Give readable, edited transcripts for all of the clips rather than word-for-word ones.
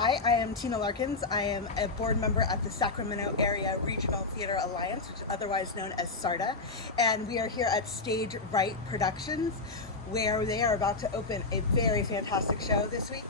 Hi, I am Tina Larkins. I am a board member at the Sacramento Area Regional Theater Alliance, which is otherwise known as SARTA, and we are here at Stage Right Productions, where they are about to open a very fantastic show this week.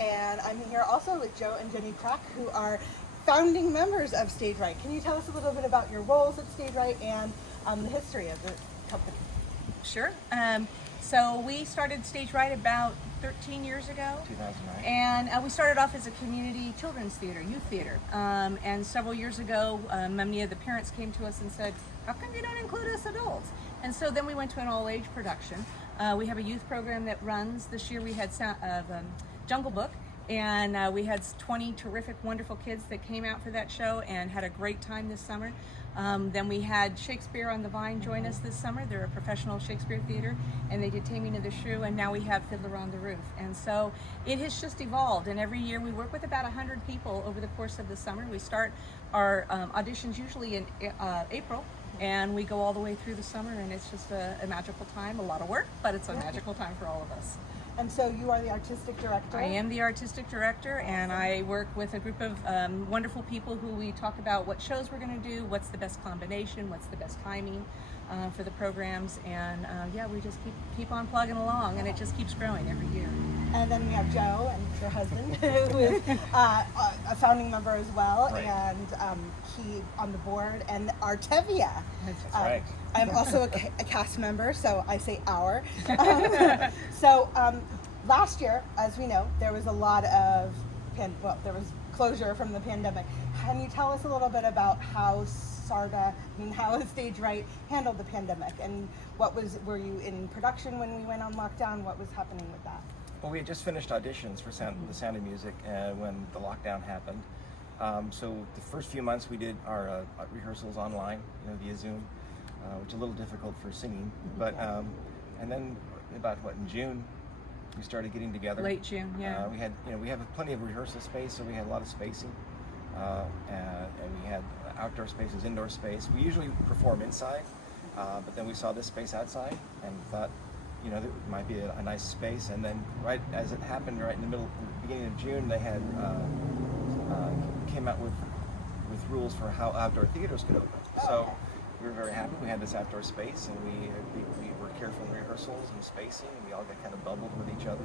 And I'm here also with Joe and Jenny Crack, who are founding members of Stage Right. Can you tell us a little bit about your roles at Stage Right and the history of the company? Sure. So we started Stage Right about 13 years ago. 2009. And we started off as a community children's theater, youth theater. And several years ago, many of the parents came to us and said, how come you don't include us adults? And so then we went to an all-age production. We have a youth program that runs. This year we had Jungle Book. And we had 20 terrific, wonderful kids that came out for that show and had a great time this summer. Then we had Shakespeare on the Vine join us this summer. They're a professional Shakespeare theater, and they did Taming of the Shrew, and now we have Fiddler on the Roof. And so it has just evolved, and every year we work with about 100 people over the course of the summer. We start our auditions usually in April, and we go all the way through the summer, and it's just a magical time, a lot of work, but it's a magical time for all of us. And so you are the artistic director? I am the artistic director, and I work with a group of wonderful people who we talk about what shows we're going to do, what's the best combination, what's the best timing for the programs, and yeah, we just keep on plugging along, and it just keeps growing every year. And then we have Joe and your husband, who is a founding member as well, Right. and he on the board, and Artevia. That's right. I'm also a cast member, so I say our. Last year, as we know, there was a lot of, there was closure from the pandemic. Can you tell us a little bit about how how Stage Right handled the pandemic, and were you in production when we went on lockdown? What was happening with that? Well, we had just finished auditions for the Sound of Music when the lockdown happened. So the first few months we did our rehearsals online, via Zoom, which is a little difficult for singing. But and then about in June, we started getting together. Late June, yeah. We have plenty of rehearsal space, so we had a lot of spacing, and we had outdoor spaces, indoor space. We usually perform inside, but then we saw this space outside and thought, that might be a nice space. And then right as it happened, right in the beginning of June, they had came out with rules for how outdoor theaters could open. So we were very happy. We had this outdoor space, and we were careful in rehearsals and spacing, and we all got kind of bubbled with each other.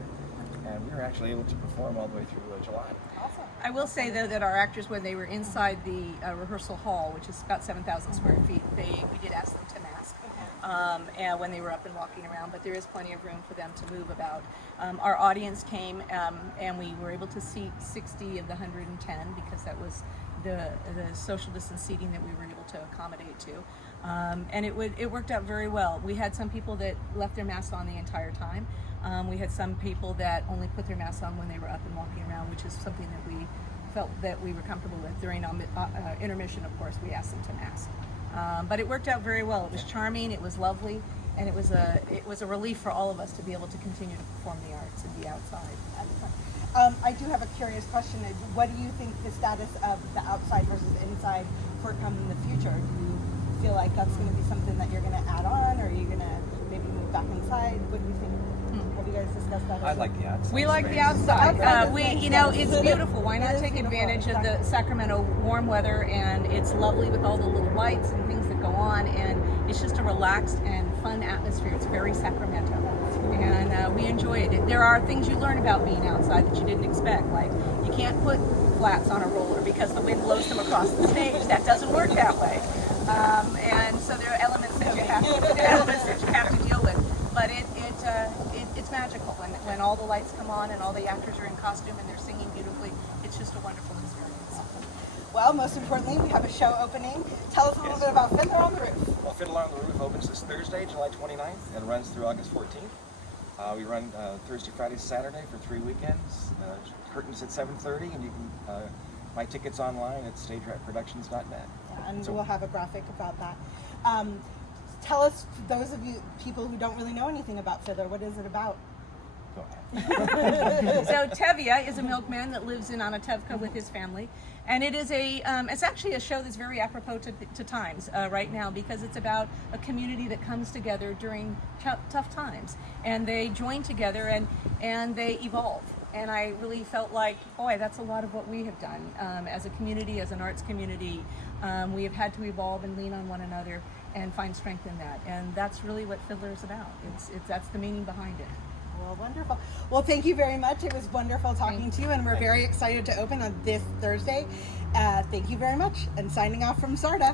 And we were actually able to perform all the way through July. Awesome. I will say, though, that our actors, when they were inside the rehearsal hall, which is about 7,000 square feet, we did ask them to mask and when they were up and walking around, but there is plenty of room for them to move about. Our audience came, and we were able to seat 60 of the 110 because that was the social distance seating that we were able to accommodate to. And it worked out very well. We had some people that left their masks on the entire time. We had some people that only put their masks on when they were up and walking around, which is something that we felt that we were comfortable with. During intermission, of course, we asked them to mask. But it worked out very well. It was charming, it was lovely, and it was a relief for all of us to be able to continue to perform the arts and be outside. I do have a curious question. What do you think the status of the outside versus inside for come in the future? Do you feel like that's going to be something that you're going to add on, or are you going to maybe move back inside? What do you think? Have you guys discussed that? I like the outside. We like the outside. It's beautiful. Why not take advantage of the Sacramento warm weather? And it's lovely with all the little lights and things that go on. And it's just a relaxed and fun atmosphere. It's very Sacramento. And we enjoy it. There are things you learn about being outside that you didn't expect. Like you can't put flats on a roller because the wind blows them across the stage. That doesn't work that way. And so there are elements that you have to deal with. But it's magical when all the lights come on and all the actors are in costume and they're singing beautifully. It's just a wonderful experience. Well, most importantly, we have a show opening. Tell us a little bit about Fiddler on the Roof. Well, Fiddler on the Roof opens this Thursday, July 29th, and runs through August 14th. We run Thursday, Friday, Saturday for 3 weekends. Curtains at 7:30, and you can buy tickets online at stagerightproductions.net. Yeah, and we'll have a graphic about that. Tell us, those of you people who don't really know anything about Fiddler, what is it about? Go ahead. So Tevye is a milkman that lives in Anatevka with his family, and it is it's actually a show that's very apropos to times right now, because it's about a community that comes together during tough times, and they join together and they evolve. and I really felt like, boy, that's a lot of what we have done as a community, as an arts community. We have had to evolve and lean on one another and find strength in that, and that's really what Fiddler is about. That's the meaning behind it. Well, wonderful. Well, thank you very much. It was wonderful talking to you, and we're very excited to open on this Thursday. Thank you very much, and signing off from Sarta.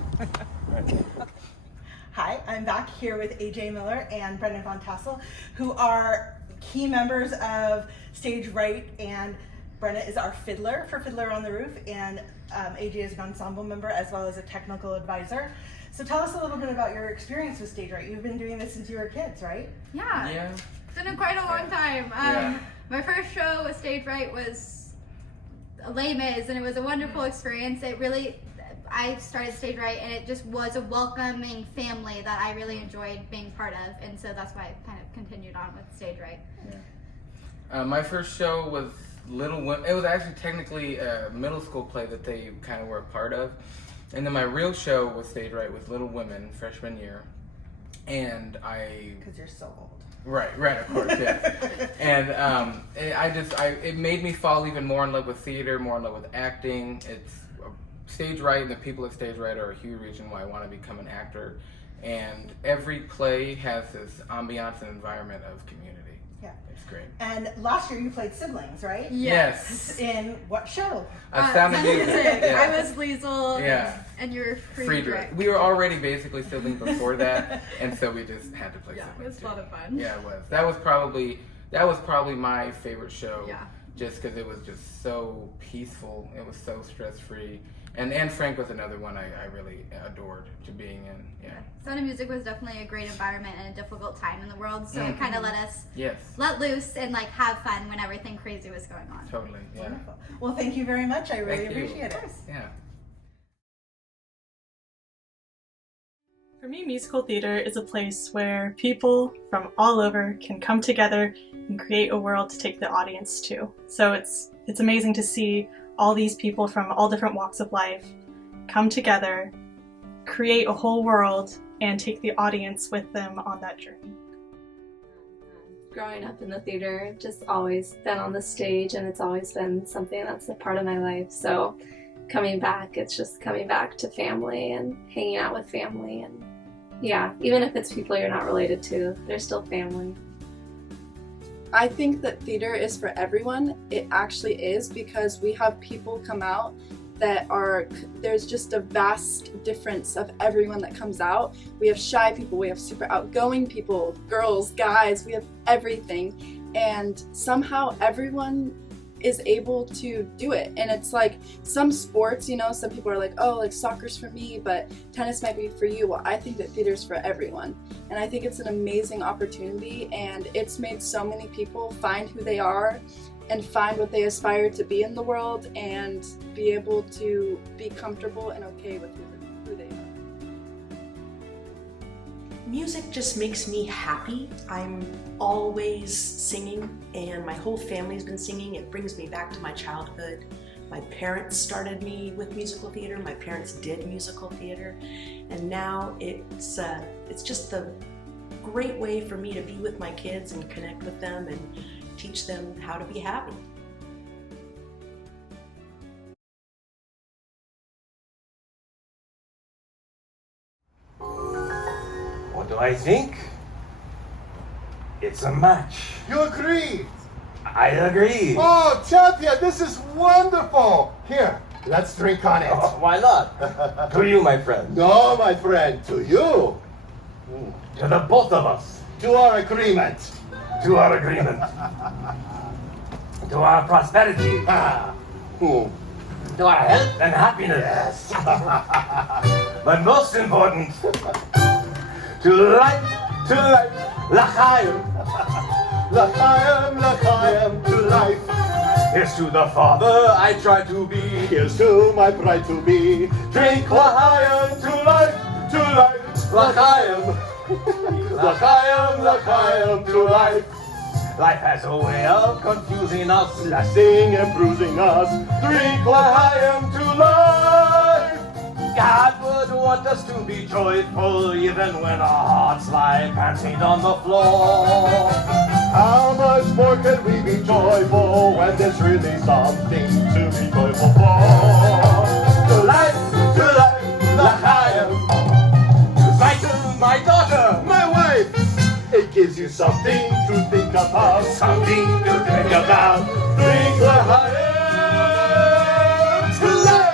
Hi, I'm back here with AJ Miller and Brendan Von Tassel, who are key members of Stage Right, and Brenna is our fiddler for Fiddler on the Roof, and AJ is an ensemble member as well as a technical advisor. So tell us a little bit about your experience with Stage Right. You've been doing this since you were kids, right? Yeah. It's been quite a long time. My first show with Stage Right was Les Mis, and it was a wonderful experience. I started Stage Right, and it just was a welcoming family that I really enjoyed being part of, and so that's why I kind of continued on with Stage Right. My first show was Little Women. It was actually technically a middle school play that they kind of were a part of. And then my real show was Stage Right with Little Women freshman year. And Because you're so old. Right, of course, yes. And it made me fall even more in love with theater, more in love with acting. Stage Right and the people at Stage Right are a huge reason why I want to become an actor. And every play has this ambiance and environment of community. Yeah. It's great. And last year you played siblings, right? Yes. In what show? Sound of Music. Yeah. I was Liesel, and you were Friedrich. We were already basically siblings before that, and so we just had to play siblings. It was a lot of fun. Yeah, it was. That was probably my favorite show. Yeah. Just because it was just so peaceful. It was so stress-free. And Frank was another one I really adored to being in. Yeah. Sound of Music was definitely a great environment and a difficult time in the world, so it kind of let us let loose and have fun when everything crazy was going on. Totally. Yeah. Wonderful. Well, thank you very much. I really appreciate it. Yeah. For me, musical theater is a place where people from all over can come together and create a world to take the audience to. So it's amazing to see all these people from all different walks of life come together, create a whole world, and take the audience with them on that journey. Growing up in the theater, just always been on the stage, and it's always been something that's a part of my life. So coming back, it's just coming back to family and hanging out with family. And yeah, even if it's people you're not related to, they're still family. I think that theater is for everyone. It actually is, because we have people come out there's just a vast difference of everyone that comes out. We have shy people, we have super outgoing people, girls, guys, we have everything. And somehow everyone is able to do it. And it's like some sports, some people are like, oh, like soccer's for me, but tennis might be for you. Well, I think that theater's for everyone. And I think it's an amazing opportunity, and it's made so many people find who they are and find what they aspire to be in the world and be able to be comfortable and okay with who they are. Music just makes me happy. I'm always singing, and my whole family's been singing. It brings me back to my childhood. My parents started me with musical theater. My parents did musical theater, and now it's just the great way for me to be with my kids and connect with them and teach them how to be happy. What do I think? It's a match. You agree? I agree. Oh, champion, this is wonderful. Here, let's drink on it. Oh, why not? To you, my friend. No, my friend, to you. To the both of us. To our agreement. To our agreement. To our prosperity. To our health and happiness. Yes. But most important, to life, l'chaim. L'chaim, l'chaim, to life. Here's to the father I try to be. Here's to my pride to be. Drink l'chaim, to life, l'chaim. L'chaim, l'chaim, to life. Life has a way of confusing us, lasting and bruising us. Drink l'chaim to life. God would want us to be joyful even when our hearts lie panting on the floor. How much more can we be joyful when there's really something to be joyful for? To life, l'chaim. My daughter, my wife. It gives you something to think about, something to think about. Think l'chaim to life.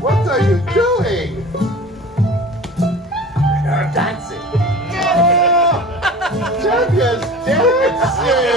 What are you doing? You're dancing. Champions dancing!